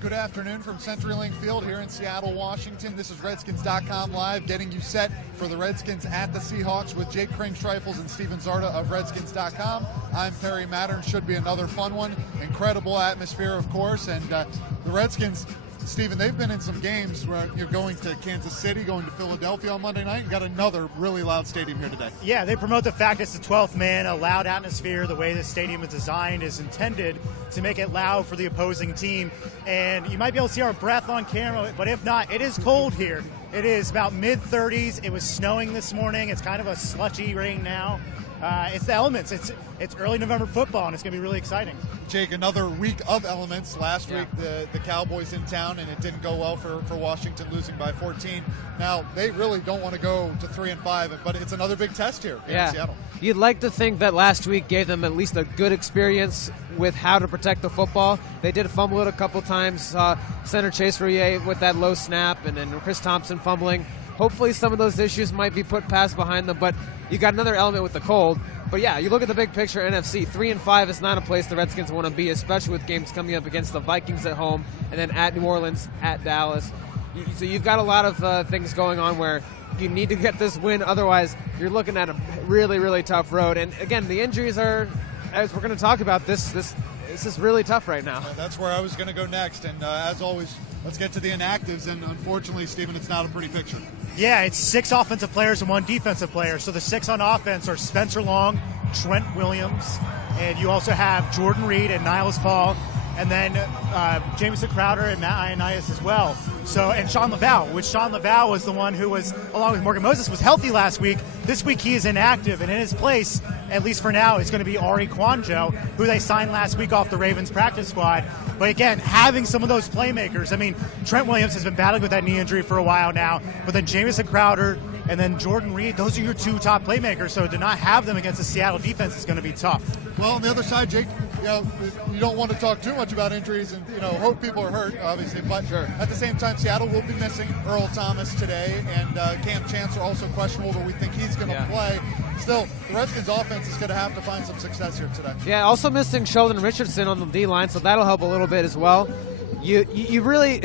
Good afternoon from CenturyLink Field here in Seattle, Washington. This is Redskins.com Live, getting you set for the Redskins at the Seahawks with Jake Crane-Streifels and Steven Zarda of Redskins.com. I'm Perry Mattern. Should be another fun one. Incredible atmosphere, of course. And the Redskins, Steven, they've been in some games where you're going to Kansas City, going to Philadelphia on Monday night, and got another really loud stadium here today. Yeah, they promote the fact it's the 12th man, a loud atmosphere. The way the stadium is designed is intended to make it loud for the opposing team. And you might be able to see our breath on camera, but if not, it is cold here. It is about mid-30s. It was snowing this morning. It's kind of a sludgy rain now. It's the elements. It's early November football, and it's going to be really exciting. Jake, another week of elements. Last week, the Cowboys in town, and it didn't go well for Washington, losing by 14. Now, they really don't want to go to 3-5, but it's another big test here in Seattle. You'd like to think that last week gave them at least a good experience with how to protect the football. They did fumble it a couple times. Center Chase Roullier with that low snap, and then Chris Thompson fumbling. Hopefully some of those issues might be put past behind them, but you got another element with the cold. But yeah, you look at the big picture, NFC, 3-5 is not a place the Redskins want to be, especially with games coming up against the Vikings at home and then at New Orleans, at Dallas. So you've got a lot of things going on where you need to get this win. Otherwise, you're looking at a really, really tough road. And again, the injuries are, as we're going to talk about, this is really tough right now. That's where I was going to go next. And as always, let's get to the inactives. And unfortunately, Steven, it's not a pretty picture. Yeah, it's 6 offensive players and 1 defensive player. So the 6 on offense are Spencer Long, Trent Williams, and you also have Jordan Reed and Niles Paul, and then Jamison Crowder and Matt Ioannidis as well. So, and Sean Laval, which Sean Laval was the one who was, along with Morgan Moses, was healthy last week. This week he is inactive, and in his place, at least for now, is going to be Ari Kwanjo, who they signed last week off the Ravens practice squad. But again, having some of those playmakers, I mean, Trent Williams has been battling with that knee injury for a while now, but then Jamison Crowder and then Jordan Reed, those are your 2 top playmakers, so to not have them against the Seattle defense is going to be tough. Well, on the other side, Jake, you don't want to talk too much about injuries and, hope people are hurt, obviously, but at the same time, Seattle will be missing Earl Thomas today, and Cam Chancellor also questionable, but we think he's going to play. Still, the Redskins offense is going to have to find some success here today. Yeah, also missing Sheldon Richardson on the D-line, so that'll help a little bit as well. You really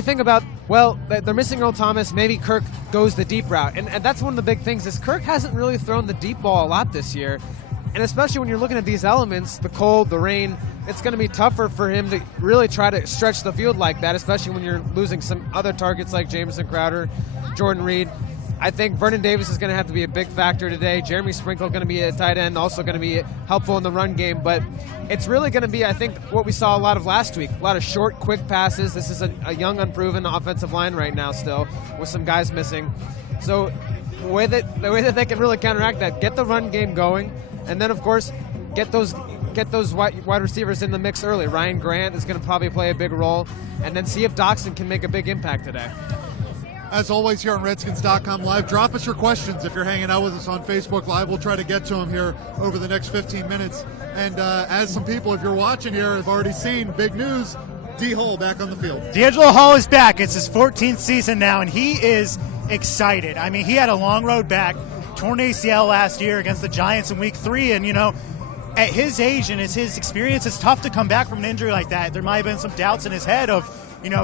think about, well, they're missing Earl Thomas. Maybe Kirk goes the deep route. And that's one of the big things is Kirk hasn't really thrown the deep ball a lot this year. And especially when you're looking at these elements, the cold, the rain, it's going to be tougher for him to really try to stretch the field like that, especially when you're losing some other targets like Jamison Crowder, Jordan Reed. I think Vernon Davis is going to have to be a big factor today. Jeremy Sprinkle going to be a tight end, also going to be helpful in the run game. But it's really going to be, I think, what we saw a lot of last week. A lot of short, quick passes. This is a young, unproven offensive line right now still with some guys missing. So the way that they can really counteract that, get the run game going, and then, of course, get those wide receivers in the mix early. Ryan Grant is going to probably play a big role, and then see if Doxson can make a big impact today. As always, here on Redskins.com Live, drop us your questions if you're hanging out with us on Facebook Live. We'll try to get to them here over the next 15 minutes. And as some people, if you're watching here, have already seen, big news, D. Hull back on the field. DeAngelo Hall is back. It's his 14th season now, and he is excited. I mean, he had a long road back, torn ACL last year against the Giants in Week 3, and, at his age and his experience, it's tough to come back from an injury like that. There might have been some doubts in his head of,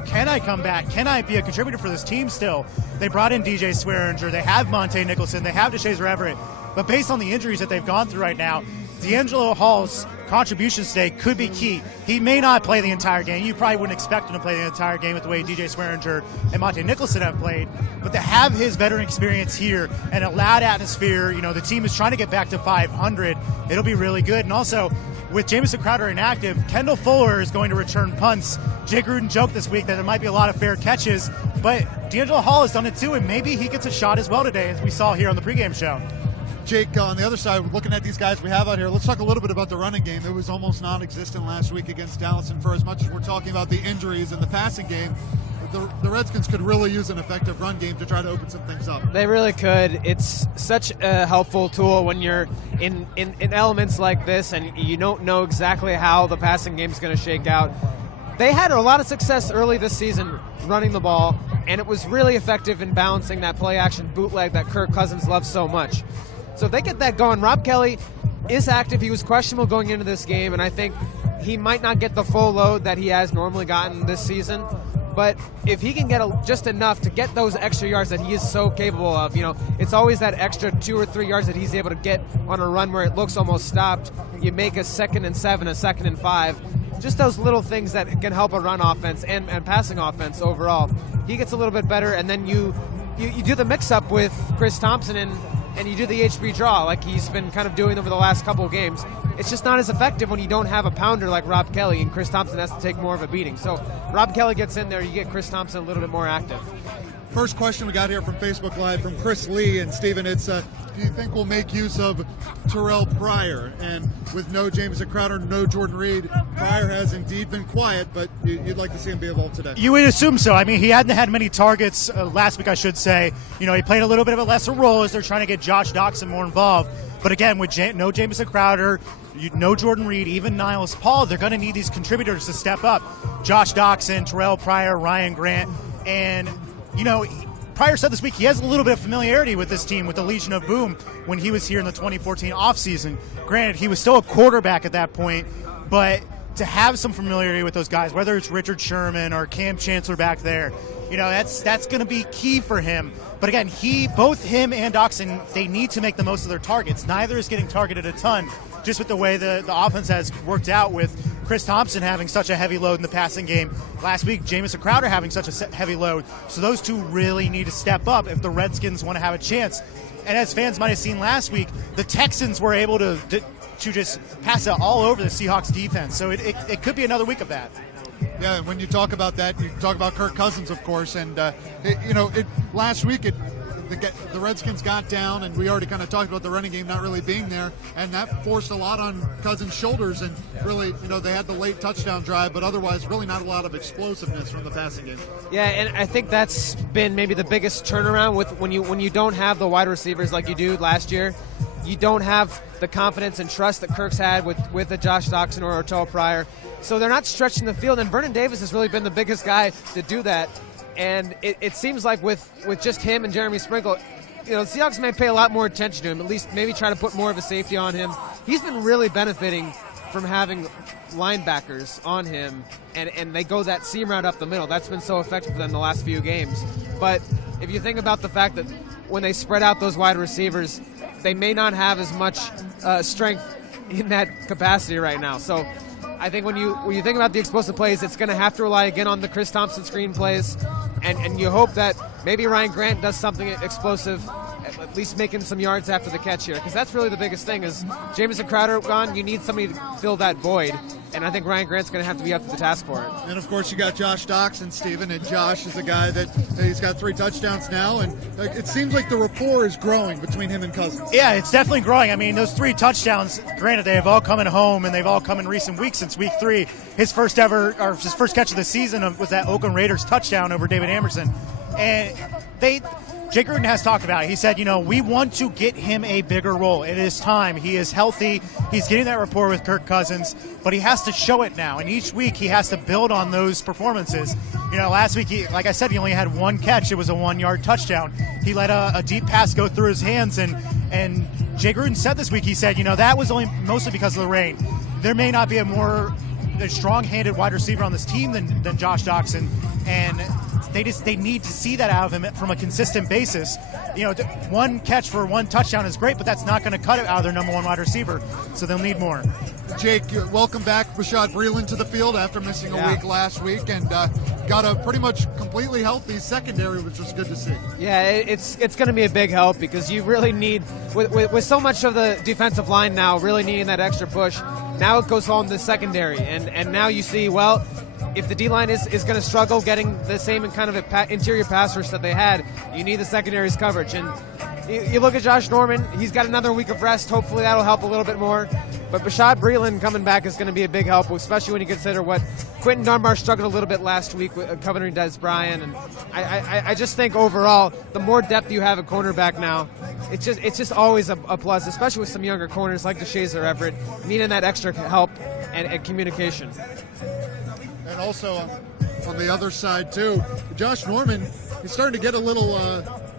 can I come back? Can I be a contributor for this team still? They brought in DJ Swearinger. They have Monte Nicholson. They have DeShazer Everett. But based on the injuries that they've gone through right now, DeAngelo Hall's contribution today could be key. He may not play the entire game. You probably wouldn't expect him to play the entire game with the way DJ Swearinger and Monte Nicholson have played. But to have his veteran experience here and a loud atmosphere, the team is trying to get back to 500. It'll be really good. And also, with Jamison Crowder inactive, Kendall Fuller is going to return punts. Jake Gruden joked this week that there might be a lot of fair catches, but DeAngelo Hall has done it too, and maybe he gets a shot as well today, as we saw here on the pregame show. Jake, on the other side, looking at these guys we have out here, let's talk a little bit about the running game. It was almost non-existent last week against Dallas, and for as much as we're talking about the injuries and the passing game, the Redskins could really use an effective run game to try to open some things up. They really could. It's such a helpful tool when you're in elements like this and you don't know exactly how the passing game is going to shake out. They had a lot of success early this season running the ball, and it was really effective in balancing that play-action bootleg that Kirk Cousins loves so much. So if they get that going, Rob Kelly is active. He was questionable going into this game, and I think he might not get the full load that he has normally gotten this season. But if he can get just enough to get those extra yards that he is so capable of, it's always that extra 2 or 3 yards that he's able to get on a run where it looks almost stopped. You make a 2nd and 7, a 2nd and 5. Just those little things that can help a run offense and passing offense overall. He gets a little bit better, and then you do the mix-up with Chris Thompson and you do the HB draw like he's been kind of doing over the last couple of games. It's just not as effective when you don't have a pounder like Rob Kelly, and Chris Thompson has to take more of a beating. So Rob Kelly gets in there, you get Chris Thompson a little bit more active. First question we got here from Facebook Live from Chris Lee. And Stephen, it's do you think we'll make use of Terrell Pryor? And with no Jamison Crowder, no Jordan Reed, Pryor has indeed been quiet, but you'd like to see him be involved today. You would assume so. I mean, he hadn't had many targets last week, I should say. He played a little bit of a lesser role as they're trying to get Josh Doxson more involved. But again, with no Jamison Crowder, no Jordan Reed, even Niles Paul, they're going to need these contributors to step up. Josh Doxson, Terrell Pryor, Ryan Grant, and Pryor said this week he has a little bit of familiarity with this team, with the Legion of Boom, when he was here in the 2014 offseason. Granted, he was still a quarterback at that point, but to have some familiarity with those guys, whether it's Richard Sherman or Cam Chancellor back there, that's going to be key for him. But again, both him and Doxson, they need to make the most of their targets. Neither is getting targeted a ton, just with the way the offense has worked out with Chris Thompson having such a heavy load in the passing game. Last week, Jamison Crowder having such a heavy load. So those two really need to step up if the Redskins want to have a chance. And as fans might have seen last week, the Texans were able to just pass it all over the Seahawks defense. So it could be another week of that. Yeah, when you talk about that, you talk about Kirk Cousins, of course. And, last week the Redskins got down, and we already kind of talked about the running game not really being there, and that forced a lot on Cousins' shoulders, and really, they had the late touchdown drive, but otherwise really not a lot of explosiveness from the passing game. Yeah, and I think that's been maybe the biggest turnaround with when you don't have the wide receivers like you do last year. You don't have the confidence and trust that Kirk's had with a Josh Doxson or a Terrell Pryor. So they're not stretching the field, and Vernon Davis has really been the biggest guy to do that. And it seems like with just him and Jeremy Sprinkle, the Seahawks may pay a lot more attention to him, at least maybe try to put more of a safety on him. He's been really benefiting from having linebackers on him, and they go that seam route up the middle. That's been so effective for them the last few games. But if you think about the fact that when they spread out those wide receivers, they may not have as much strength in that capacity right now. So I think when you think about the explosive plays, it's going to have to rely again on the Chris Thompson screen plays, and you hope that maybe Ryan Grant does something explosive, at least making some yards after the catch here, because that's really the biggest thing is Jamison Crowder gone, you need somebody to fill that void, and I think Ryan Grant's going to have to be up to the task for it. And of course you got Josh Doxson, Stephen, and Josh is a guy that he's got 3 touchdowns now, and it seems like the rapport is growing between him and Cousins. Yeah, it's definitely growing. I mean, those 3 touchdowns, granted, they have all come at home, and they've all come in recent weeks since week 3. His first catch of the season was that Oakland Raiders touchdown over David Amerson. And Jay Gruden has talked about it. He said, we want to get him a bigger role. It is time. He is healthy. He's getting that rapport with Kirk Cousins, but he has to show it now. And each week he has to build on those performances. Last week, like I said, he only had 1 catch. It was a 1-yard touchdown. He let a deep pass go through his hands. And Jay Gruden said this week, he said, that was only mostly because of the rain. There may not be a strong-handed wide receiver on this team than Josh Doxson. And they need to see that out of him from a consistent basis. 1 catch for 1 touchdown is great, but that's not going to cut it out of their number 1 wide receiver. So they'll need more. Jake, welcome back Bashaud Breeland to the field after missing a week last week, and got a pretty much completely healthy secondary, which was good to see. Yeah, it's going to be a big help because you really need, with so much of the defensive line now really needing that extra push, now it goes on the secondary, and now you see, well, if the D-line is going to struggle getting the same kind of interior pass rush that they had, you need the secondary's coverage. And you look at Josh Norman, he's got another week of rest. Hopefully that'll help a little bit more. But Bashaud Breeland coming back is going to be a big help, especially when you consider what Quentin Dunbar struggled a little bit last week with covering Des Bryant. And I just think overall, the more depth you have at cornerback now, it's just always a plus, especially with some younger corners like DeShazer Everett, needing that extra help and communication. And also on the other side too, Josh Norman, he's starting to get a little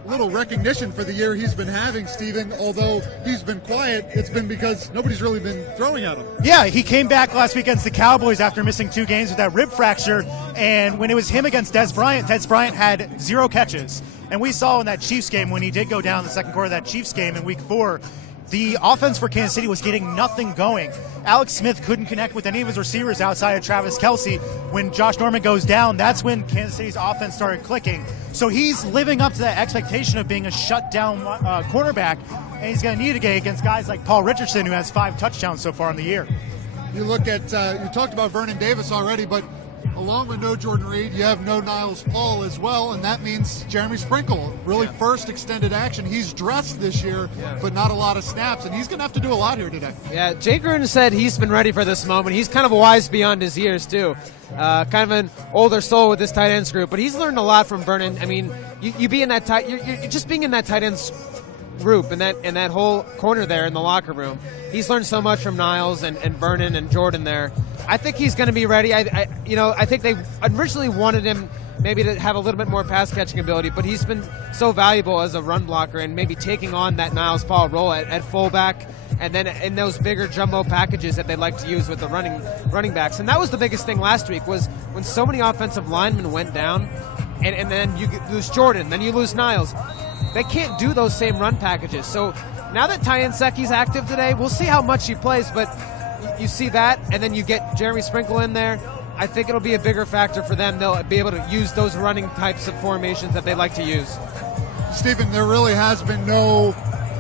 little recognition for the year he's been having, Steven. Although he's been quiet, it's been because nobody's really been throwing at him. Yeah, he came back last week against the Cowboys after missing 2 games with that rib fracture, and when it was him against Des Bryant had 0 catches. And we saw in that Chiefs game when he did go down in the second quarter of that Chiefs game in Week 4, the offense for Kansas City was getting nothing going. Alex Smith couldn't connect with any of his receivers outside of Travis Kelce. When Josh Norman goes down, that's when Kansas City's offense started clicking. So he's living up to that expectation of being a shutdown quarterback, and he's going to need to get against guys like Paul Richardson, who has 5 touchdowns so far in the year. You look at, you talked about Vernon Davis already, but along with no Jordan Reed, you have no Niles Paul as well, and that means Jeremy Sprinkle, really first extended action. He's dressed this year, but not a lot of snaps, and he's going to have to do a lot here today. Yeah, Jay Gruden said he's been ready for this moment. He's kind of wise beyond his years, too. Kind of an older soul with this tight ends group, but he's learned a lot from Vernon. I mean, you be in that tight, you're just being in that tight ends group and that whole corner there in the locker room. He's learned so much from Niles and Vernon and Jordan there. I think he's going to be ready. I think they originally wanted him maybe to have a little bit more pass catching ability, but he's been so valuable as a run blocker and maybe taking on that Niles Paul role at fullback, and then in those bigger jumbo packages that they like to use with the running backs. And that was the biggest thing last week, was when so many offensive linemen went down, and then you lose Jordan, then you lose Niles. They can't do those same run packages. So now that Ty Nsekhe's active today, we'll see how much he plays, but you see that, and then you get Jeremy Sprinkle in there. I think it'll be a bigger factor for them. They'll be able to use those running types of formations that they like to use. Stephen, there really has been no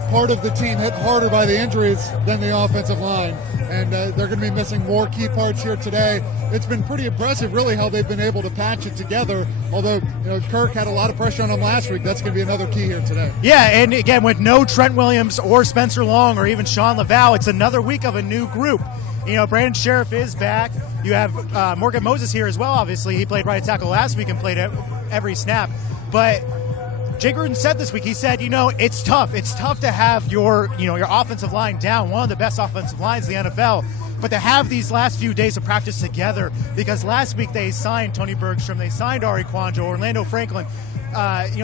part of the team hit harder by the injuries than the offensive line, and they're going to be missing more key parts here today. It's been pretty impressive, really, how they've been able to patch it together, although Kirk had a lot of pressure on him last week. That's going to be another key here today. Yeah, and again, with no Trent Williams or Spencer Long or even Sean Laval, it's another week of a new group. Brandon Sheriff is back. You have Morgan Moses here as well, obviously. He played right tackle last week and played every snap. But Jay Gruden said this week, he said, it's tough. It's tough to have your offensive line down, one of the best offensive lines in the NFL, but to have these last few days of practice together, because last week they signed Tony Bergstrom, they signed Ari Kwanjo, Orlando Franklin.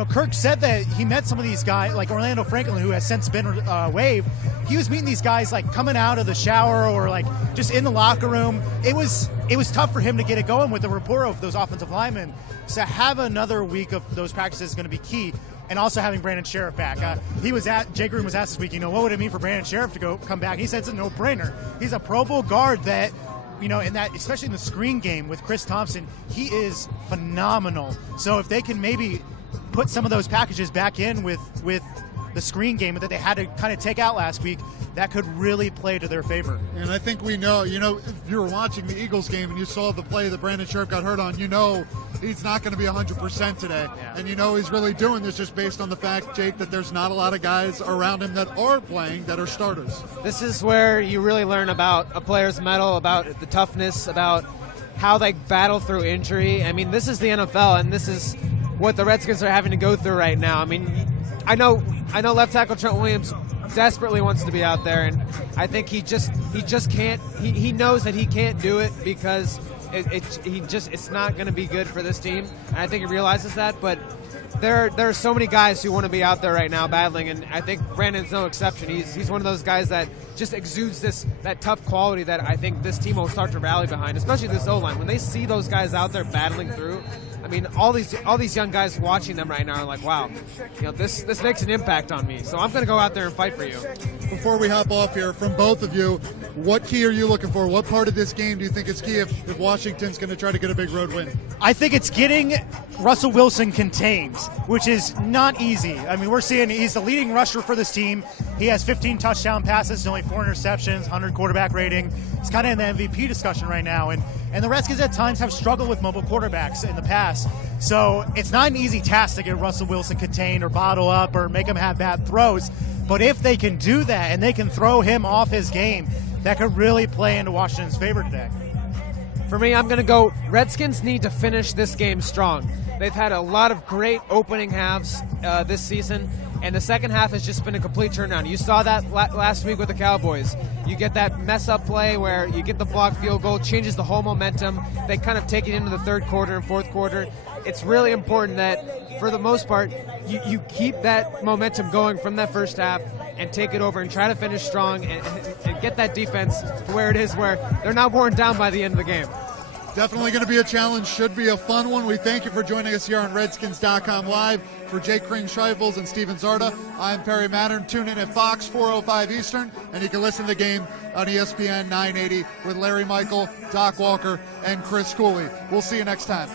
Kirk said that he met some of these guys, like Orlando Franklin, who has since been waived. He was meeting these guys like coming out of the shower or like just in the locker room. It was tough for him to get it going with the rapport of those offensive linemen. So have another week of those practices is going to be key. And also having Brandon Sheriff back. Jay Gruden was asked this week, what would it mean for Brandon Sheriff to come back? He said it's a no-brainer. He's a Pro Bowl guard that, in that, especially in the screen game with Chris Thompson, he is phenomenal. So if they can maybe put some of those packages back in with the screen game that they had to kind of take out last week, that could really play to their favor. And I think we know, if you were watching the Eagles game and you saw the play that Brandon Sheriff got hurt on, he's not going to be 100% today. Yeah. And he's really doing this just based on the fact, Jake, that there's not a lot of guys around him that are playing that are starters. This is where you really learn about a player's mettle, about the toughness, about how they battle through injury. I mean, this is the NFL, and this is what the Redskins are having to go through right now. I mean, I know left tackle Trent Williams desperately wants to be out there, and I think he just can't. He knows that he can't do it because it's not going to be good for this team, and I think he realizes that. But there are so many guys who want to be out there right now battling, and I think Brandon's no exception. He's one of those guys that just exudes that tough quality that I think this team will start to rally behind, especially this O-line. When they see those guys out there battling through, I mean, all these young guys watching them right now are like, wow, this makes an impact on me. So I'm going to go out there and fight for you. Before we hop off here, from both of you, what key are you looking for? What part of this game do you think is key if Washington's going to try to get a big road win? I think it's getting Russell Wilson contained, which is not easy. I mean, we're seeing he's the leading rusher for this team. He has 15 touchdown passes, only 4 interceptions, 100 quarterback rating. He's kind of in the MVP discussion right now. And the Redskins at times have struggled with mobile quarterbacks in the past. So it's not an easy task to get Russell Wilson contained or bottle up or make him have bad throws. But if they can do that and they can throw him off his game, that could really play into Washington's favor today. For me, I'm going to go Redskins need to finish this game strong. They've had a lot of great opening halves this season, And the second half has just been a complete turnaround. You saw that last week with the Cowboys. You get that mess-up play where you get the blocked field goal, changes the whole momentum. They kind of take it into the third quarter and fourth quarter. It's really important that, for the most part, you keep that momentum going from that first half and take it over and try to finish strong and get that defense to where it is, where they're not worn down by the end of the game. Definitely going to be a challenge. Should be a fun one. We thank you for joining us here on Redskins.com Live. For Jake Crane-Streifels and Steven Zarda, I'm Perry Mattern. Tune in at Fox 4:05 Eastern, and you can listen to the game on ESPN 980 with Larry Michael, Doc Walker, and Chris Cooley. We'll see you next time.